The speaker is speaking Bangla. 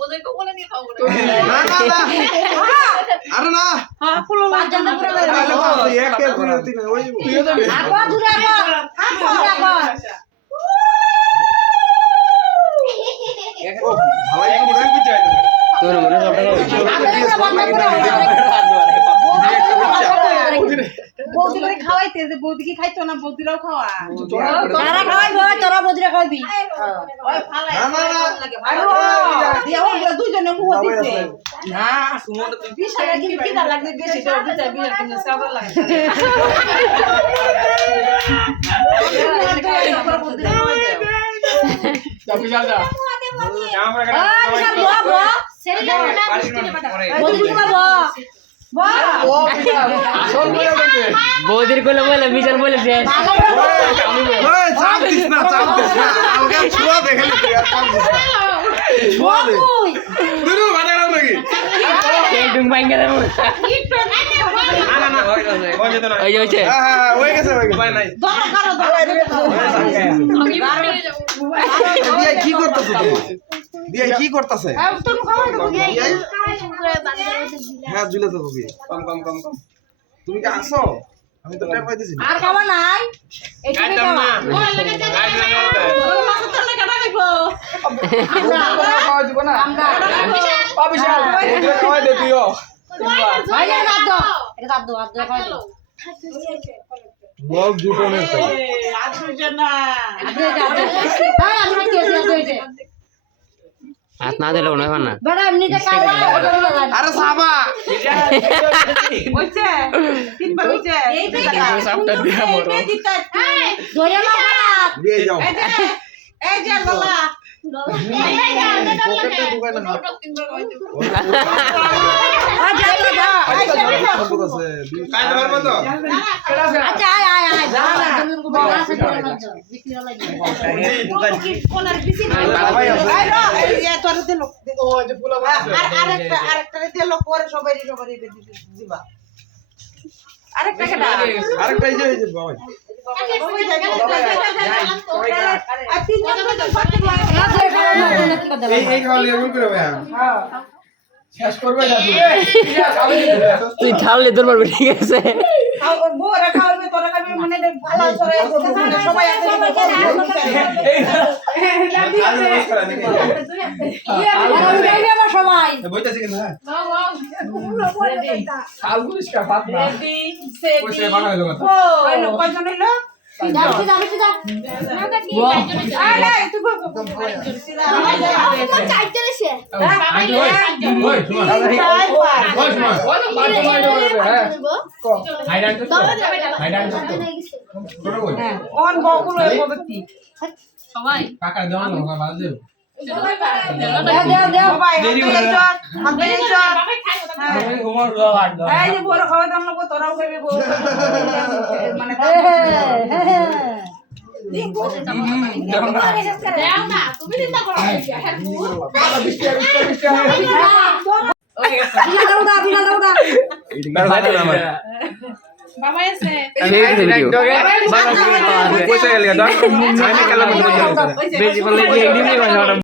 ওদেরকে বলে নিয়ে খাবো না না না আরে না হ্যাঁ ফুলো পাঁচ জন করে এক কে দুই তিন ওই আগো দূরে আগো দূরে আগো ভালাই তো বড় বুঝাই তোর মনে বৌদি করে খাওয়াইতে যে বৌদি কি খাইতো না বৌদিরাও খাওয়া তারা খাওয়াইবো তোরা বদ্রে খাওয়াবি ওই ফালাই না না আরো দিয়া ওগুলো দুইজনে মুহ দিছে না সুমন তুই বিশালে কি কি দা লাগবে বেশি তো দিতে বিয়ে কিনে সাবা লাগে চাপি যা যা বৌদির কোলে বলে বিশাল বলে শেষ ওই চাপ দিস না আলগা ছুয়া দেখালি তুই আর চাপ দিস না ছুয়া দে দুরু বাজারাম নাকি কেডুম বাইঙ্গা রে না না ওই যেত না ওই যে হইছে হ্যাঁ হয়ে গেছে ভাই নাই দলা করো দলা আমি বেরিয়ে যাব দিয়া কি করতেছ তুমি দিয়া কি করতেছে তুমি খাওয়াই দেবো হ্যাঁ জুলে তো কবি কম তুমি কি আসো আমি তো টের পাইতেছি না আর খাওয়া নাই এইটুকুই খাওয়া ওরা লাগে ওর মাথা তো লাগা রাখবো খাওয়া দিব না আমরা বিশাল এটা খাওয়াই দে তুইও ভাই এটা দাও খাওয়াই দাও ব্লগ জুটনে তাই আমি কি আছে হাত না দিলে মনে হয় না বড় এমনিতে খাওয়া আরে সাবা হইছে তিনবার হইছে এই যে সাপটা দিয়া মরো ধরে নাও দিয়ে যাও এই যে বাবা পকেটে ঢুকাই না কাজ পারবো তো আচ্ছা আয় জমির কো বাবা আছে বিক্রি হলো কোনার বিসি নাই আয় র এই তোর দে লোক ও যে ফুলা আরেকটা দে লোক পরে সবাই দিবা আরেকটা কেডা আরেকটা এই যে বাবা আর তিনজন তো ফাটে এই খাওয়ালে এমন করে ভাই হ্যাঁ শেষ করবে না তুই খাওয়ালে তোর পারবে ঠিক আছে বউরা খাওয়াবে তোরা খাবি মানে ভালো করে সবাই আছে সবাই বইতাছি কেন হ্যাঁ শাল পুলিশ কা বাত না কইছে বানাইলো কথা হইলো কয়জন হইলো সবাই কাকা দেওয়া না বাজ দেব তোরাও খাবি মানে তুমি চিন্তা করো বাবা আছে পয়সা গেল